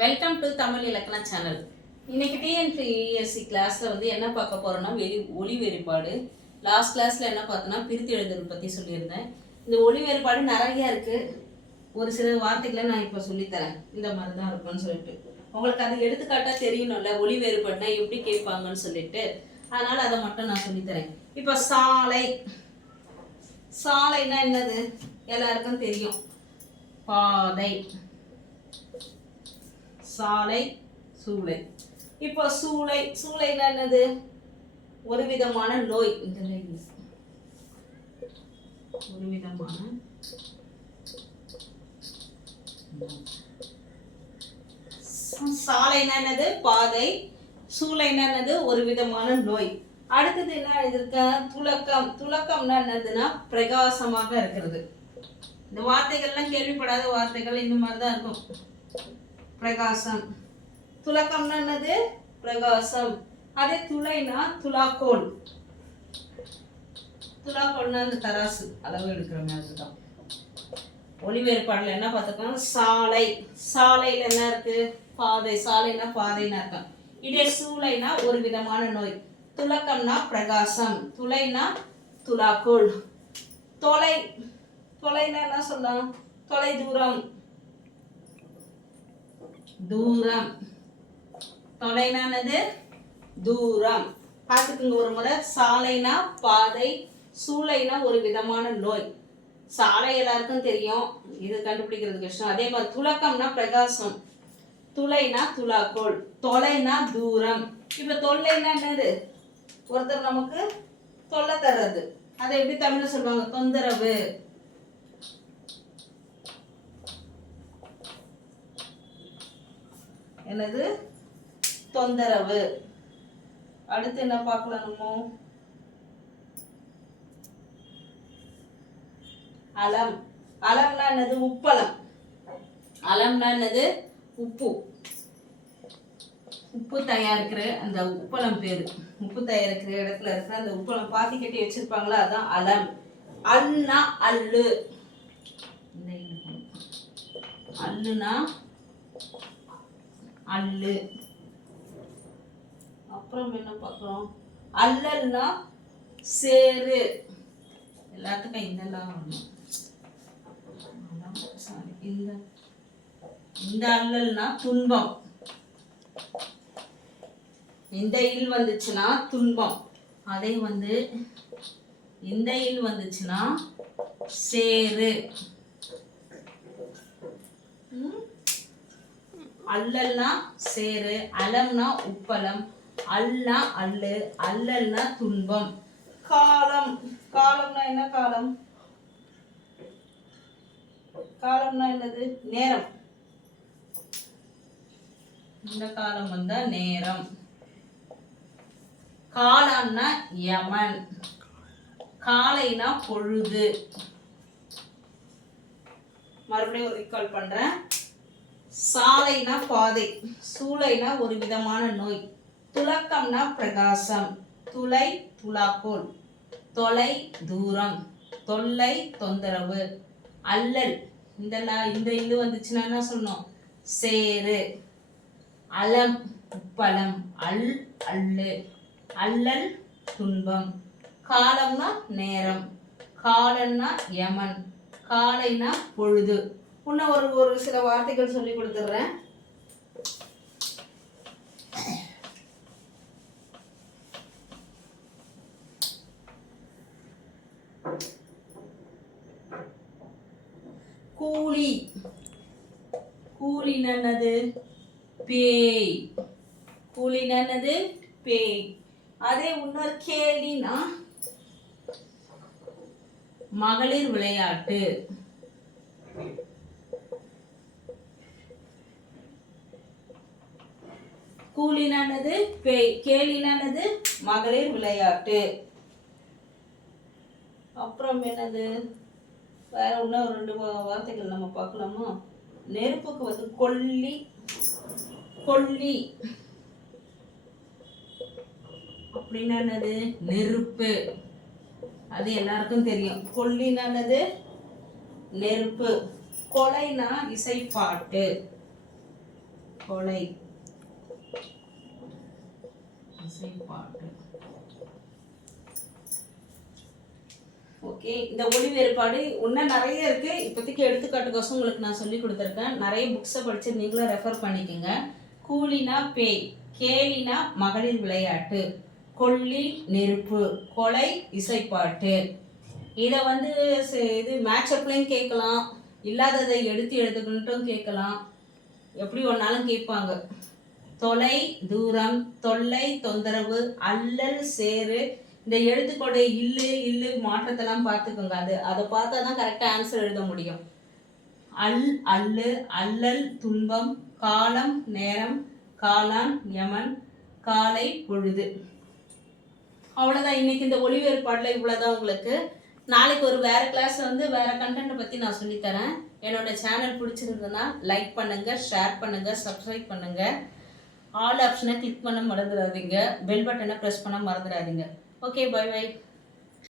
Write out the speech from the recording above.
Welcome to Tamil இலக்கண channel. இன்னைக்கு TNPSC கிளாஸ்ல என்ன பார்க்க போறோம்னா ஒலி வேறுபாடு. லாஸ்ட் கிளாஸ்ல என்ன பார்த்தோம்னா பிரித்து எழுதுதல் பத்தி சொல்லியிருந்தேன். இந்த ஒலி வேறுபாடு நிறைய இருக்கு. ஒரு சில வார்த்தைகளை நான் இப்போ சொல்லித்தரேன், இந்த மாதிரி தான் இருக்கும்னு சொல்லிட்டு உங்களுக்கு அது எடுத்துக்காட்டா தெரியணும்ல, ஒலி வேறுபாடுனா எப்படி கேட்பாங்கன்னு சொல்லிட்டு. அதனால அதை மட்டும் நான் சொல்லித்தரேன். இப்போ சாலை, சாலைனா என்னது எல்லாருக்கும் தெரியும். பாதை, சாலை, சூளை. இப்போ சூளை, சூளைனா என்னது? ஒரு விதமான நோய். ஒரு விதமான சாலைனா என்னது? பாதை. சூளைனா என்னது? ஒரு விதமான நோய். அடுத்தது என்ன எழுதிருக்க? துலக்கம். துலக்கம்னா என்னதுன்னா பிரகாசமாக இருக்கிறது. இந்த வார்த்தைகள்லாம் கேள்விப்படாத வார்த்தைகள் இந்த மாதிரி தான் இருக்கும். பிரகாசம். துலக்கம்னா என்னது? பிரகாசம். அதே துளைனா துலாக்கோல். துலாக்கோல்னா அந்த தராசு அளவு எடுக்கிற மாதிரி தான். ஒலி வேறுபாடுல என்ன பார்த்துக்கோங்க? சாலை, சாலையில என்ன இருக்கு? பாதை. சாலைனா பாதைன்னு அர்த்தம். இதே சூளைனா ஒரு விதமான நோய். துலக்கம்னா பிரகாசம். துளைனா துலாக்கோல். தொலை, தொலைனா என்ன சொல்லலாம்? தொலை தூரம். தூரம். தொலைனானது தூரம். பார்த்துக்குங்க ஒரு முறை. சாலைனா பாதை, சூளைனா ஒரு விதமான நோய். சாலை எல்லாருக்கும் தெரியும், இது கண்டுபிடிக்கிறது கஷ்டம். அதே மாதிரி துலக்கம்னா பிரகாசம், துளைனா துலாக்கோல், தொலைனா தூரம். இப்ப தொல்லைனா என்னது? ஒருத்தர் நமக்கு தொல்லை தர்றது. அதை எப்படி தமிழ்ல சொல்லுவாங்க? தொந்தரவு. என்னது? தொந்தரவு. அடுத்து என்ன பார்க்கலாம் நம்ம? அலம். அலம்னா என்னது? உப்பளம். அலம்னா என்னது? உப்பு. உப்பு தயாரிக்கிற அந்த உப்பளம் பேரு. உப்பு தயாரிக்கிற இடத்துல இருக்கிற அந்த உப்பளம் பாத்தி கட்டி வச்சிருப்பாங்களா, அதான் அலம். அல்னா அல்லு. அல்லுனா அல்லு. அப்புறம் என்ன பார்க்கிறோம்? அல்லல்னா சேரு. எல்லாத்துக்கும் இதெல்லாம் இந்த அல்லல்னா துன்பம். இந்த இல் வந்துச்சுன்னா துன்பம். அதே இந்த இல் வந்துச்சுன்னா சேரு. அல்லல்னா சேரு, அலம்னா உப்பளம், அல்லா அல்லு, அல்லல்னா துன்பம். காலம். காலம்னா என்ன? காலம். காலம்னா என்னது? நேரம். இந்த காலம் வந்தா நேரம். காலம்னா யமன். காலைனா பொழுது. மறுபடியும் ஒரு ரீகால் பண்றேன். சாலைனா பாதை, சூளைனா ஒரு விதமான நோய், துலக்கம்னா பிரகாசம், துளை துலாக்கோல், தொலை தூரம், தொல்லை தொந்தரவு, அல்லல் இந்த இது வந்துச்சுன்னா என்ன சொன்னோம்? சேரு. அலம் உப்பளம், அல்லு, அல்லல் துன்பம். காலம்னா நேரம், காலம்னா யமன், காலைனா பொழுது. இன்னும் ஒரு சில வார்த்தைகள் சொல்லி கொடுத்துட்றேன். கூலி. கூலினா என்னது? பேய். கூலினா என்னது? பேய். அதே இன்னொரு கேலினா மகளிர் விளையாட்டு. கூலினானது பேய், கேலினானது மகளிர் விளையாட்டு. அப்புறம் என்னது? வேற இன்னும் ரெண்டு வார்த்தைகள் நம்ம பார்க்கலாமா? நெருப்புக்கு கொல்லி. கொல்லி அப்படின்னா என்னது? நெருப்பு. அது எல்லாருக்கும் தெரியும். கொல்லினானது நெருப்பு. கொலைனா இசைப்பாட்டு. கொலை இசைப்பாட்டு. ஓகே, இந்த ஒளி வேறுபாடு இன்னும் நிறைய இருக்கு. இப்போதைக்கு எடுத்துக்காட்டுக்கோசம் உங்களுக்கு நான் சொல்லி கொடுத்துருக்கேன். நிறைய புக்ஸை படிச்சு நீங்களும் ரெஃபர் பண்ணிக்கோங்க. கூலினா பேய், கேலினா மகளிர் விளையாட்டு, கொல்லி நெருப்பு, கொலை இசைப்பாட்டு. இதை வந்து இது மேட்சப்லையும் கேட்கலாம், இல்லாததை எடுத்து எழுதுகன்ட்டும் கேட்கலாம், எப்படி ஒன்றாலும் கேட்பாங்க. தொலை தூரம், தொல்லை தொந்தரவு, அல்லல் சேரு. இந்த எழுத்துக்கோடு இல்லு இல்லு மாற்றத்தெல்லாம் பார்த்துக்கோங்க. அதை பார்த்தா தான் கரெக்டாக ஆன்சர் எழுத முடியும். அல்லு, அல்லல் துன்பம், காலம் நேரம், காளான் யமன், காலை பொழுது. அவ்வளோதான். இன்னைக்கு இந்த ஒளி வேறுபாடில் இவ்வளோதான் உங்களுக்கு. நாளைக்கு ஒரு வேறு கிளாஸில் வந்து வேறு கண்டென்ட்டை பற்றி நான் சொல்லித்தரேன். என்னோட சேனல் பிடிச்சிருந்ததுன்னா லைக் பண்ணுங்கள், ஷேர் பண்ணுங்கள், சப்ஸ்கிரைப் பண்ணுங்கள். ஆல் ஆப்ஷனை கிளிக் பண்ண மறந்துடாதீங்க. பெல் பட்டனை ப்ரெஸ் பண்ண மறந்துடாதீங்க. Okay, bye by.